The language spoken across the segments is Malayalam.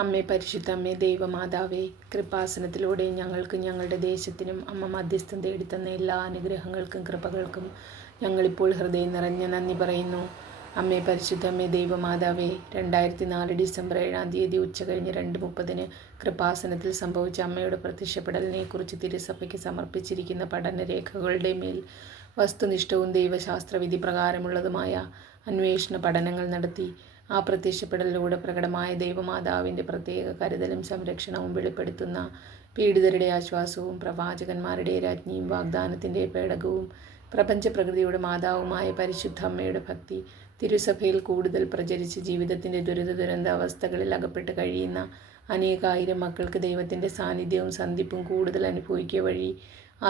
അമ്മേ പരിശുദ്ധ അമ്മേ ദൈവമാതാവേ, കൃപാസനത്തിലൂടെ ഞങ്ങൾക്കും ഞങ്ങളുടെ ദേശത്തിനും അമ്മ മധ്യസ്ഥം തേടിത്തന്ന എല്ലാ അനുഗ്രഹങ്ങൾക്കും കൃപകൾക്കും ഞങ്ങളിപ്പോൾ ഹൃദയം നിറഞ്ഞ നന്ദി പറയുന്നു. അമ്മേ പരിശുദ്ധ അമ്മേ ദൈവമാതാവേ, 2004 ഡിസംബർ 7 ഉച്ചകഴിഞ്ഞ് 2:30 കൃപാസനത്തിൽ സംഭവിച്ച അമ്മയുടെ പ്രത്യക്ഷപ്പെടലിനെക്കുറിച്ച് തിരുസഭയ്ക്ക് സമർപ്പിച്ചിരിക്കുന്ന പഠനരേഖകളുടെ മേൽ വസ്തുനിഷ്ഠവും ദൈവശാസ്ത്രവിധി പ്രകാരമുള്ളതുമായ അന്വേഷണ പഠനങ്ങൾ നടത്തി ആ പ്രത്യക്ഷപ്പെടലിലൂടെ പ്രകടമായ ദൈവമാതാവിൻ്റെ പ്രത്യേക കരുതലും സംരക്ഷണവും വെളിപ്പെടുത്തുന്ന പീഡിതരുടെ ആശ്വാസവും പ്രവാചകന്മാരുടെ രാജ്ഞിയും വാഗ്ദാനത്തിൻ്റെ പേടകവും പ്രപഞ്ചപ്രകൃതിയുടെ മാതാവുമായ പരിശുദ്ധ അമ്മയുടെ ഭക്തി തിരുസഭയിൽ കൂടുതൽ പ്രചരിച്ച് ജീവിതത്തിൻ്റെ ദുരന്താവസ്ഥകളിൽ അകപ്പെട്ട് കഴിയുന്ന അനേകായിരം മക്കൾക്ക് ദൈവത്തിൻ്റെ സാന്നിധ്യവും സന്ധിപ്പും കൂടുതൽ അനുഭവിക്കുക വഴി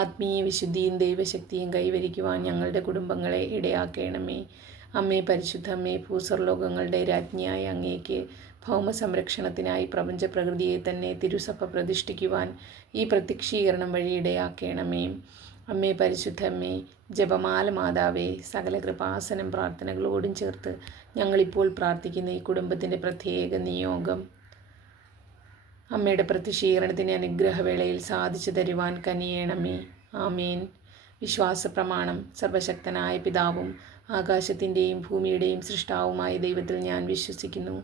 ആത്മീയ വിശുദ്ധിയും ദൈവശക്തിയും കൈവരിക്കുവാൻ ഞങ്ങളുടെ കുടുംബങ്ങളെ ഇടയാക്കണമേ. അമ്മേ പരിശുദ്ധ അമ്മേ, ഭൂസ്വർലോകങ്ങളുടെ രാജ്ഞിയായ അങ്ങേക്ക് ഭൗമസംരക്ഷണത്തിനായി പ്രപഞ്ചപ്രകൃതിയെ തന്നെ തിരുസഭ പ്രതിഷ്ഠിക്കുവാൻ ഈ പ്രത്യക്ഷീകരണം വഴി ഇടയാക്കണമേ. അമ്മേ പരിശുദ്ധ അമ്മേ, ജപമാല മാതാവേ, സകല കൃപാസനം പ്രാർത്ഥനകളോടും ചേർത്ത് ഞങ്ങളിപ്പോൾ പ്രാർത്ഥിക്കുന്ന ഈ കുടുംബത്തിൻ്റെ പ്രത്യേക നിയോഗം അമ്മയുടെ പ്രത്യക്ഷീകരണത്തിൻ്റെ അനുഗ്രഹവേളയിൽ സാധിച്ചു തരുവാൻ കനിയണമേ. ആമേൻ. വിശ്വാസ പ്രമാണം. സർവശക്തനായ പിതാവും ആകാശത്തിൻ്റെയും ഭൂമിയുടെയും സൃഷ്ടാവുമായ ദൈവത്തിൽ ഞാൻ വിശ്വസിക്കുന്നു.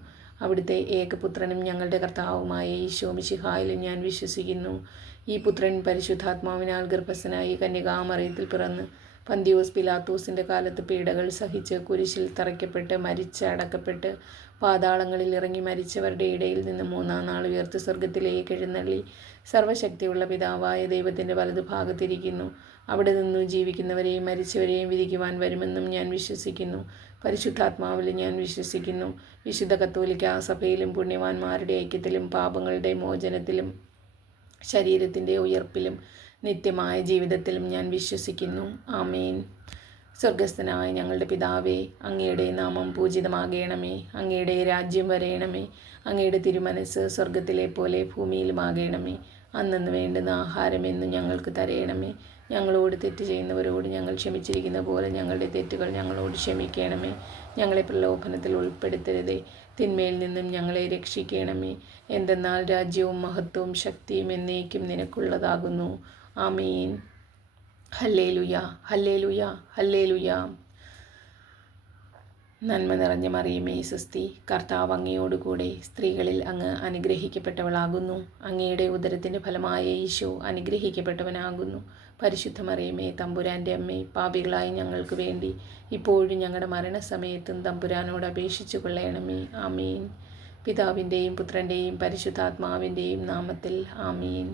അവിടുത്തെ ഏകപുത്രനും ഞങ്ങളുടെ കർത്താവുമായ ഈശോ മിശിഹായിലും ഞാൻ വിശ്വസിക്കുന്നു. ഈ പുത്രൻ പരിശുദ്ധാത്മാവിനാൽ ഗർഭസ്ഥനായി കന്യകാമറിയത്തിൽ പിറന്ന് പന്തിയോസ് പിലാത്തോസിൻ്റെ കാലത്ത് പീഡകൾ സഹിച്ച് കുരിശിൽ തറയ്ക്കപ്പെട്ട് മരിച്ച് അടക്കപ്പെട്ട് പാതാളങ്ങളിൽ ഇറങ്ങി മരിച്ചവരുടെ ഇടയിൽ നിന്ന് 3-ാം നാൾ ഉയർത്ത് സ്വർഗത്തിലേക്ക് എഴുന്നള്ളി സർവശക്തിയുള്ള പിതാവായ ദൈവത്തിൻ്റെ വലതുഭാഗത്തിരിക്കുന്നു. അവിടെ നിന്നു ജീവിക്കുന്നവരെയും മരിച്ചവരെയും വിധിക്കുവാൻ വരുമെന്നും ഞാൻ വിശ്വസിക്കുന്നു. പരിശുദ്ധാത്മാവിൽ ഞാൻ വിശ്വസിക്കുന്നു. വിശുദ്ധ കത്തോലിക്കാ സഭയിലും പുണ്യവാന്മാരുടെ ഐക്യത്തിലും പാപങ്ങളുടെ മോചനത്തിലും ശരീരത്തിൻ്റെ ഉയർപ്പിലും നിത്യമായ ജീവിതത്തിലും ഞാൻ വിശ്വസിക്കുന്നു. ആമേൻ. സ്വർഗസ്ഥനായ ഞങ്ങളുടെ പിതാവേ, അങ്ങയുടെ നാമം പൂജിതമാകണമേ. അങ്ങയുടെ രാജ്യം വരയണമേ. അങ്ങയുടെ തിരുമനസ് സ്വർഗത്തിലെ പോലെ ഭൂമിയിലുമാകണമേ. അന്നന്ന് വേണ്ടുന്ന ആഹാരം എന്നും ഞങ്ങൾക്ക് തരയണമേ. ഞങ്ങളോട് തെറ്റ് ചെയ്യുന്നവരോട് ഞങ്ങൾ ക്ഷമിച്ചിരിക്കുന്ന പോലെ ഞങ്ങളുടെ തെറ്റുകൾ ഞങ്ങളോട് ക്ഷമിക്കണമേ. ഞങ്ങളെ പ്രലോഭനത്തിൽ ഉൾപ്പെടുത്തരുതേ, തിന്മയിൽ നിന്നും ഞങ്ങളെ രക്ഷിക്കണമേ. എന്തെന്നാൽ രാജ്യവും മഹത്വവും ശക്തിയും എന്നേക്കും നിനക്കുള്ളതാകുന്നു. ആമേൻ. ഹല്ലേലൂയ, ഹല്ലേലൂയ, ഹല്ലേലൂയ. നന്മ നിറഞ്ഞ മറിയമേ സ്വസ്തി, കർത്താവ് അങ്ങയോടുകൂടെ സ്ത്രീകളിൽ അങ്ങ് അനുഗ്രഹിക്കപ്പെട്ടവളാകുന്നു. അങ്ങയുടെ ഉദരത്തിൻ്റെ ഫലമായ ഈശോ അനുഗ്രഹിക്കപ്പെട്ടവനാകുന്നു. പരിശുദ്ധ മറിയമേ തമ്പുരാൻ്റെ അമ്മേ, പാപികളായി ഞങ്ങൾക്ക് വേണ്ടി ഇപ്പോഴും ഞങ്ങളുടെ മരണസമയത്തും തമ്പുരാനോട് അപേക്ഷിച്ചു കൊള്ളണമേ. ആമീൻ. പിതാവിൻ്റെയും പുത്രൻ്റെയും പരിശുദ്ധാത്മാവിൻ്റെയും നാമത്തിൽ ആമീൻ.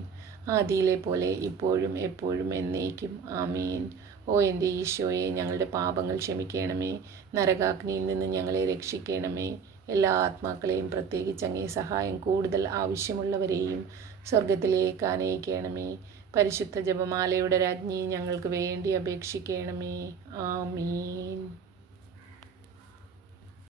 ആദിയിലെ പോലെ ഇപ്പോഴും എപ്പോഴും എന്നേക്കും ആമീൻ. ഓ എൻ്റെ ഈശോയെ, ഞങ്ങളുടെ പാപങ്ങൾ ക്ഷമിക്കണമേ. നരകാഗ്നിയിൽ നിന്ന് ഞങ്ങളെ രക്ഷിക്കണമേ. എല്ലാ ആത്മാക്കളെയും, പ്രത്യേകിച്ച് അങ്ങേ സഹായം കൂടുതൽ ആവശ്യമുള്ളവരെയും സ്വർഗത്തിലേക്ക് ആനയിക്കണമേ. പരിശുദ്ധ ജപമാലയുടെ രാജ്ഞി ഞങ്ങൾക്ക് വേണ്ടി അപേക്ഷിക്കണമേ. ആമീൻ.